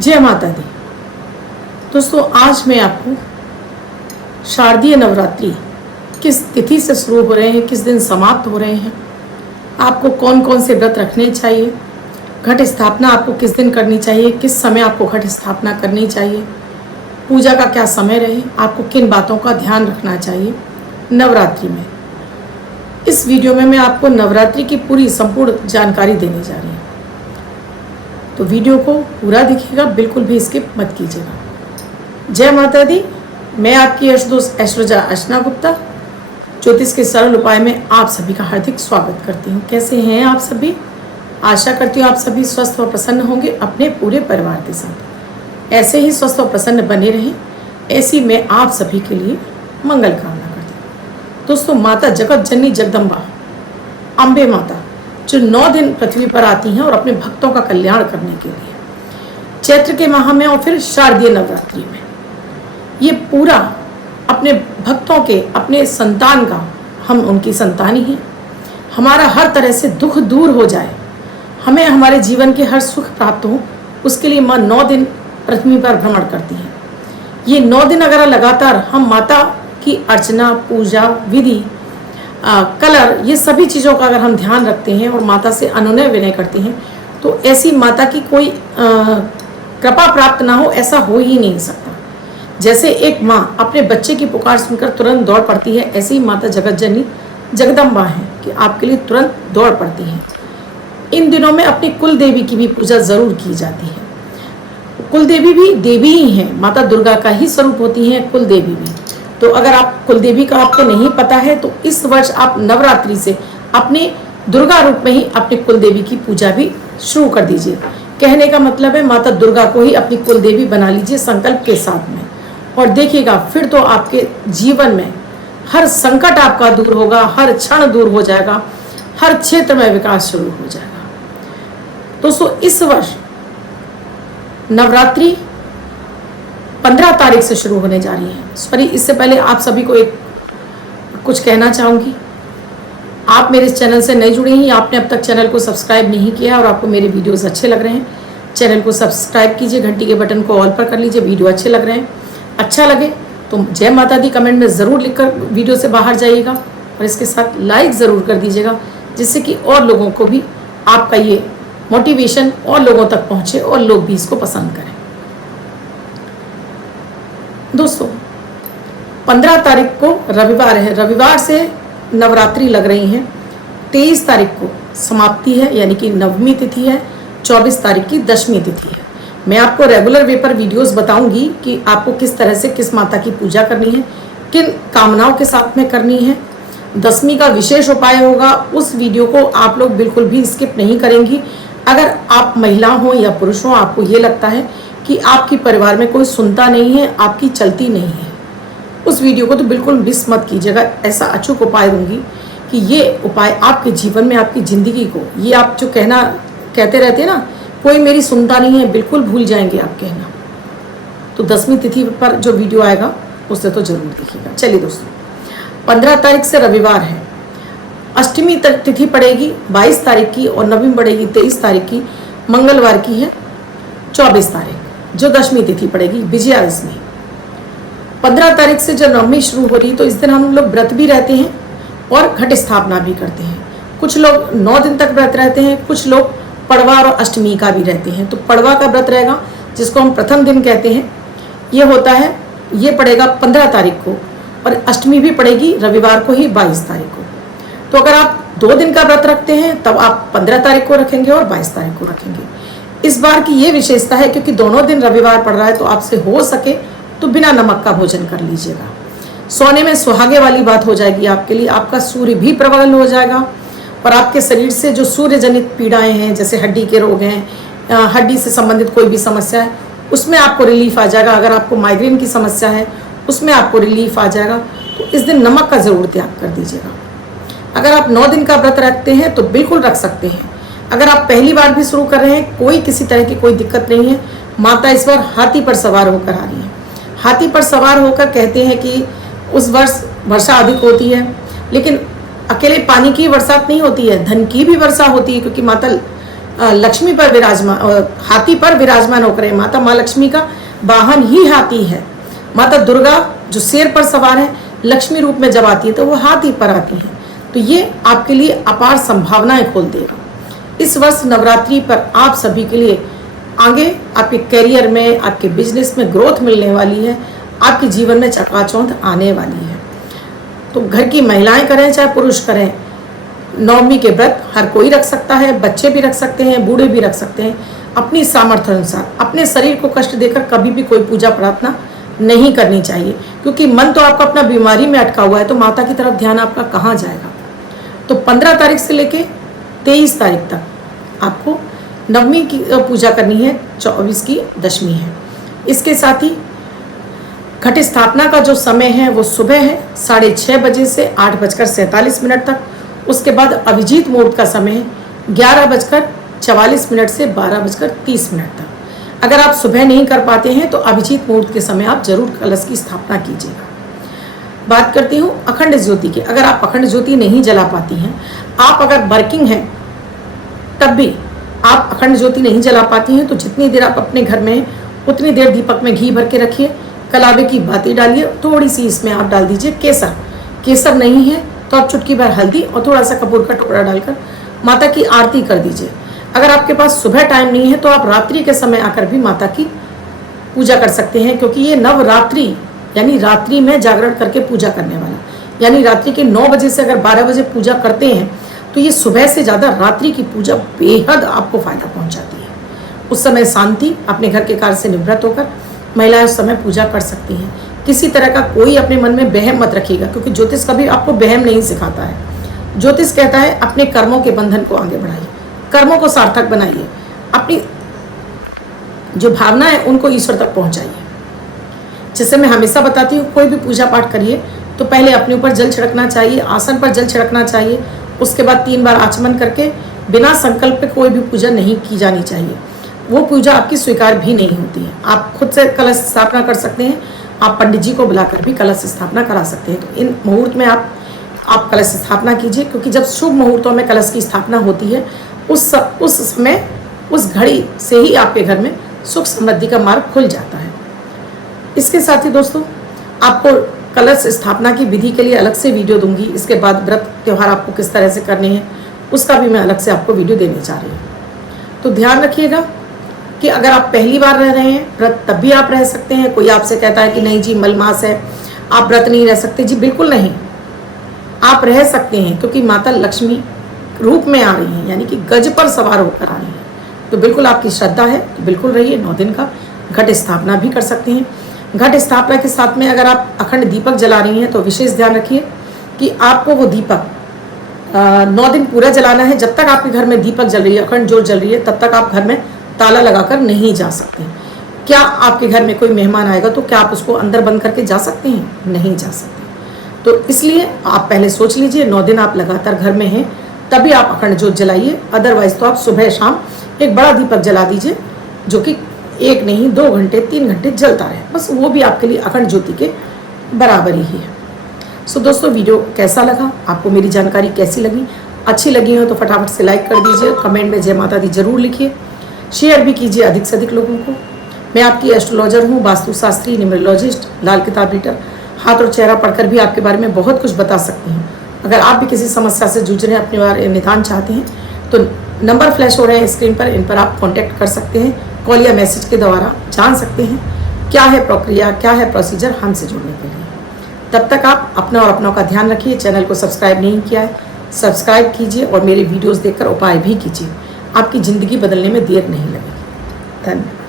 जय माता दी। दोस्तों, आज मैं आपको शारदीय नवरात्रि किस तिथि से शुरू हो रहे हैं, किस दिन समाप्त हो रहे हैं, आपको कौन कौन से व्रत रखने चाहिए, घट स्थापना आपको किस दिन करनी चाहिए, किस समय आपको घट स्थापना करनी चाहिए, पूजा का क्या समय रहे, आपको किन बातों का ध्यान रखना चाहिए नवरात्रि में। इस वीडियो में मैं आपको नवरात्रि की पूरी संपूर्ण जानकारी देने जा रही हूँ, तो वीडियो को पूरा देखिएगा, बिल्कुल भी स्किप मत कीजिएगा। जय माता दी। मैं आपकी यशदोस्त ऐश्वर्या अर्चना गुप्ता ज्योतिष के सरल उपाय में आप सभी का हार्दिक स्वागत करती हूँ। कैसे हैं आप सभी? आशा करती हूँ आप सभी स्वस्थ व प्रसन्न होंगे अपने पूरे परिवार के साथ। ऐसे ही स्वस्थ व प्रसन्न बने रहें, ऐसी मैं आप सभी के लिए मंगल कामना करती हूँ। दोस्तों, माता जगत जननी जगदम्बा अम्बे माता जो 9 दिन पृथ्वी पर आती हैं और अपने भक्तों का कल्याण करने के लिए, चैत्र के माह में और फिर शारदीय नवरात्रि में ये पूरा अपने भक्तों के, अपने संतान का, हम उनकी संतान ही हैं, हमारा हर तरह से दुख दूर हो जाए, हमें हमारे जीवन के हर सुख प्राप्त हो, उसके लिए माँ 9 दिन पृथ्वी पर भ्रमण करती हैं। ये 9 दिन अगर लगातार हम माता की अर्चना, पूजा, विधि, कलर, ये सभी चीज़ों का अगर हम ध्यान रखते हैं और माता से अनुनय विनय करते हैं, तो ऐसी माता की कोई कृपा प्राप्त ना हो, ऐसा हो ही नहीं सकता। जैसे एक माँ अपने बच्चे की पुकार सुनकर तुरंत दौड़ पड़ती है, ऐसी ही माता जगत जननी जगदम्बा है कि आपके लिए तुरंत दौड़ पड़ती है। इन दिनों में अपनी कुल देवी की भी पूजा जरूर की जाती है। कुल देवी भी देवी ही हैं, माता दुर्गा का ही स्वरूप होती हैं कुल देवी भी। तो अगर आप कुल देवी का आपको नहीं पता है, तो इस वर्ष आप नवरात्रि से अपने दुर्गा रूप में ही अपने कुल देवी की पूजा भी शुरू कर दीजिए। कहने का मतलब है माता दुर्गा को ही अपनी कुल देवी बना लीजिए संकल्प के साथ में, और देखिएगा फिर तो आपके जीवन में हर संकट आपका दूर होगा, हर क्षण दूर हो जाएगा, हर क्षेत्र में विकास शुरू हो जाएगा। दोस्तों, इस वर्ष नवरात्रि 15 तारीख से शुरू होने जा रही है। सॉरी, इससे पहले आप सभी को एक कुछ कहना चाहूँगी। आप मेरे इस चैनल से नए जुड़े हैं, आपने अब तक चैनल को सब्सक्राइब नहीं किया और आपको मेरे वीडियोस अच्छे लग रहे हैं, चैनल को सब्सक्राइब कीजिए, घंटी के बटन को ऑल पर कर लीजिए। वीडियो अच्छे लग रहे हैं, अच्छा लगे तो जय माता दी कमेंट में ज़रूर लिखकर वीडियो से बाहर जाइएगा, और इसके साथ लाइक ज़रूर कर दीजिएगा, जिससे कि और लोगों को भी आपका ये मोटिवेशन और लोगों तक पहुँचे और लोग भी इसको पसंद करें। दोस्तों, 15 तारीख को रविवार है, रविवार से नवरात्रि लग रही है। 23 तारीख को समाप्ति है, यानी कि नवमी तिथि है। 24 तारीख की दशमी तिथि है। मैं आपको रेगुलर वे पर वीडियोस बताऊंगी कि आपको किस तरह से किस माता की पूजा करनी है, किन कामनाओं के साथ में करनी है। दशमी का विशेष उपाय होगा, उस वीडियो को आप लोग बिल्कुल भी स्किप नहीं करेंगी। अगर आप महिला हो या पुरुष हो, आपको ये लगता है कि आपके परिवार में कोई सुनता नहीं है, आपकी चलती नहीं है, उस वीडियो को तो बिल्कुल मिस मत कीजिएगा। ऐसा अचूक उपाय दूंगी कि ये उपाय आपके जीवन में, आपकी ज़िंदगी को, ये आप जो कहते रहते हैं ना, कोई मेरी सुनता नहीं है, बिल्कुल भूल जाएंगे आप कहना। तो दशमी तिथि पर जो वीडियो आएगा उससे तो जरूर देखिएगा। चलिए दोस्तों, 15 तारीख से रविवार है, अष्टमी तिथि पड़ेगी 22 तारीख की, और नवमी पड़ेगी 23 तारीख की, मंगलवार की है 24 तारीख जो दशमी तिथि पड़ेगी, विजयादशमी। 15 तारीख से जब नवमी शुरू हो रही, तो इस दिन हम लोग व्रत भी रहते हैं और घट स्थापना भी करते हैं। कुछ लोग 9 दिन तक व्रत रहते हैं, कुछ लोग पड़वा और अष्टमी का भी रहते हैं। तो पड़वा का व्रत रहेगा, जिसको हम प्रथम दिन कहते हैं, ये होता है, ये पड़ेगा 15 तारीख को, और अष्टमी भी पड़ेगी रविवार को ही 22 तारीख को। तो अगर आप 2 दिन का व्रत रखते हैं, तब आप 15 तारीख को रखेंगे और 22 तारीख को रखेंगे। इस बार की ये विशेषता है क्योंकि दोनों दिन रविवार पड़ रहा है, तो आपसे हो सके तो बिना नमक का भोजन कर लीजिएगा। सोने में सुहागे वाली बात हो जाएगी आपके लिए, आपका सूर्य भी प्रबल हो जाएगा, और आपके शरीर से जो सूर्य जनित पीड़ाएं हैं, जैसे हड्डी के रोग हैं, हड्डी से संबंधित कोई भी समस्या है, उसमें आपको रिलीफ आ जाएगा। अगर आपको माइग्रेन की समस्या है, उसमें आपको रिलीफ आ जाएगा। तो इस दिन नमक का ज़रूर त्याग कर दीजिएगा। अगर आप 9 दिन का व्रत रखते हैं तो बिल्कुल रख सकते हैं। अगर आप पहली बार भी शुरू कर रहे हैं, कोई किसी तरह की कोई दिक्कत नहीं है। माता इस बार हाथी पर सवार होकर आ रही है। हाथी पर सवार होकर कहते हैं कि उस वर्ष वर्षा अधिक होती है, लेकिन अकेले पानी की बरसात नहीं होती है, धन की भी वर्षा होती है, क्योंकि माता लक्ष्मी पर विराजमान, हाथी पर विराजमान होकर है। माता माँ लक्ष्मी का वाहन ही हाथी है। माता दुर्गा जो शेर पर सवार है, लक्ष्मी रूप में जब आती है तो वो हाथी पर आती है। तो ये आपके लिए अपार संभावनाएं खोल देगा। इस वर्ष नवरात्रि पर आप सभी के लिए आगे आपके करियर में, आपके बिजनेस में ग्रोथ मिलने वाली है। आपके जीवन में चकाचौंध आने वाली है। तो घर की महिलाएं करें चाहे पुरुष करें, नवमी के व्रत हर कोई रख सकता है, बच्चे भी रख सकते हैं, बूढ़े भी रख सकते हैं। अपनी सामर्थ्य अनुसार अपने शरीर को कष्ट देकर कभी भी कोई पूजा प्रार्थना नहीं करनी चाहिए, क्योंकि मन तो आपका अपना बीमारी में अटका हुआ है, तो माता की तरफ ध्यान आपका कहाँ जाएगा। तो 15 तारीख से लेके 23 तारीख तक आपको नवमी की पूजा करनी है, 24 की दशमी है। इसके साथ ही घट स्थापना का जो समय है वो सुबह है 6:30 बजे से 8:47 तक। उसके बाद अभिजीत मुहूर्त का समय है 11:44 से 12:30 तक। अगर आप सुबह नहीं कर पाते हैं तो अभिजीत मुहूर्त के समय आप जरूर कलश की स्थापना कीजिएगा। बात करती हूँ अखंड ज्योति की। अगर आप अखंड ज्योति नहीं जला पाती हैं, आप अगर वर्किंग हैं तब भी आप अखंड ज्योति नहीं जला पाती हैं, तो जितनी देर आप अपने घर में हैं उतनी देर दीपक में घी भर के रखिए, कलावे की बाती डालिए, थोड़ी सी इसमें आप डाल दीजिए केसर। केसर नहीं है तो आप चुटकी भर हल्दी और थोड़ा सा कपूर का टुकड़ा डालकर माता की आरती कर दीजिए। अगर आपके पास सुबह टाइम नहीं है तो आप रात्रि के समय आकर भी माता की पूजा कर सकते हैं, क्योंकि ये नवरात्रि यानी रात्रि में जागरण करके पूजा करने वाला, यानी रात्रि के 9 बजे से अगर 12 बजे पूजा करते हैं तो ये सुबह से ज़्यादा रात्रि की पूजा बेहद आपको फायदा पहुंचाती है। उस समय शांति, अपने घर के कार्य से निवृत्त होकर महिलाएं उस समय पूजा कर सकती हैं। किसी तरह का कोई अपने मन में वहम मत रखिएगा, क्योंकि ज्योतिष कभी आपको वहम नहीं सिखाता है। ज्योतिष कहता है अपने कर्मों के बंधन को आगे बढ़ाइए, कर्मों को सार्थक बनाइए, अपनी जो भावना है उनको ईश्वर तक पहुंचाइए। जैसे मैं हमेशा बताती हूँ, कोई भी पूजा पाठ करिए तो पहले अपने ऊपर जल छिड़कना चाहिए, आसन पर जल छिड़कना चाहिए। उसके बाद 3 बार आचमन करके बिना संकल्प पे कोई भी पूजा नहीं की जानी चाहिए। वो पूजा आपकी स्वीकार भी नहीं होती है। आप खुद से कलश स्थापना कर सकते हैं, आप पंडित जी को बुलाकर भी कलश स्थापना करा सकते हैं। तो इन मुहूर्त में आप कलश स्थापना कीजिए, क्योंकि जब शुभ मुहूर्तों में कलश की स्थापना होती है उस समय, उस घड़ी से ही आपके घर में सुख समृद्धि का मार्ग खुल जाता है। इसके साथ ही दोस्तों, आपको कलश स्थापना की विधि के लिए अलग से वीडियो दूंगी। इसके बाद व्रत त्यौहार आपको किस तरह से करने हैं उसका भी मैं अलग से आपको वीडियो देने जा रही हूँ। तो ध्यान रखिएगा कि अगर आप पहली बार रह रहे हैं व्रत, तब भी आप रह सकते हैं। कोई आपसे कहता है कि नहीं जी मलमास है, आप व्रत नहीं रह सकते, जी बिल्कुल नहीं, आप रह सकते हैं, क्योंकि माता लक्ष्मी रूप में आ रही हैं, यानी कि गज पर सवार होकर आ रही हैं। तो बिल्कुल आपकी श्रद्धा है तो बिल्कुल रहिए। 9 दिन का घट स्थापना भी कर सकते हैं। घट स्थापना के साथ में अगर आप अखंड दीपक जला रही हैं तो विशेष ध्यान रखिए कि आपको वो दीपक 9 दिन पूरा जलाना है। जब तक आपके घर में दीपक जल रही है, अखंड ज्योत जल रही है, तब तक आप घर में ताला लगाकर नहीं जा सकते। क्या आपके घर में कोई मेहमान आएगा तो क्या आप उसको अंदर बंद करके जा सकते हैं? नहीं जा सकते। तो इसलिए आप पहले सोच लीजिए 9 दिन आप लगातार घर में हैं तभी आप अखंड ज्योत जलाइए। अदरवाइज तो आप सुबह शाम एक बड़ा दीपक जला दीजिए, जो कि 1 नहीं 2 घंटे 3 घंटे जलता रहे, बस वो भी आपके लिए अखंड ज्योति के बराबर ही है। सो दोस्तों, वीडियो कैसा लगा, आपको मेरी जानकारी कैसी लगी? अच्छी लगी हो तो फटाफट से लाइक कर दीजिए, कमेंट में जय माता दी जरूर लिखिए, शेयर भी कीजिए अधिक से अधिक लोगों को। मैं आपकी एस्ट्रोलॉजर हूँ, वास्तुशास्त्री, न्यूमरोलॉजिस्ट, लाल किताब रीडर। हाथ और चेहरा पढ़कर भी आपके बारे में बहुत कुछ बता सकती हूँ। अगर आप भी किसी समस्या से जूझ रहे हैं, अपने बारे में निदान चाहते हैं, तो नंबर फ्लैश हो रहे हैं स्क्रीन पर, इन पर आप कॉन्टैक्ट कर सकते हैं। कॉल या मैसेज के द्वारा जान सकते हैं क्या है प्रक्रिया, क्या है प्रोसीजर हमसे जुड़ने के लिए। तब तक आप अपना और अपनों का ध्यान रखिए। चैनल को सब्सक्राइब नहीं किया है, सब्सक्राइब कीजिए और मेरे वीडियोस देखकर उपाय भी कीजिए। आपकी ज़िंदगी बदलने में देर नहीं लगेगी। धन्यवाद।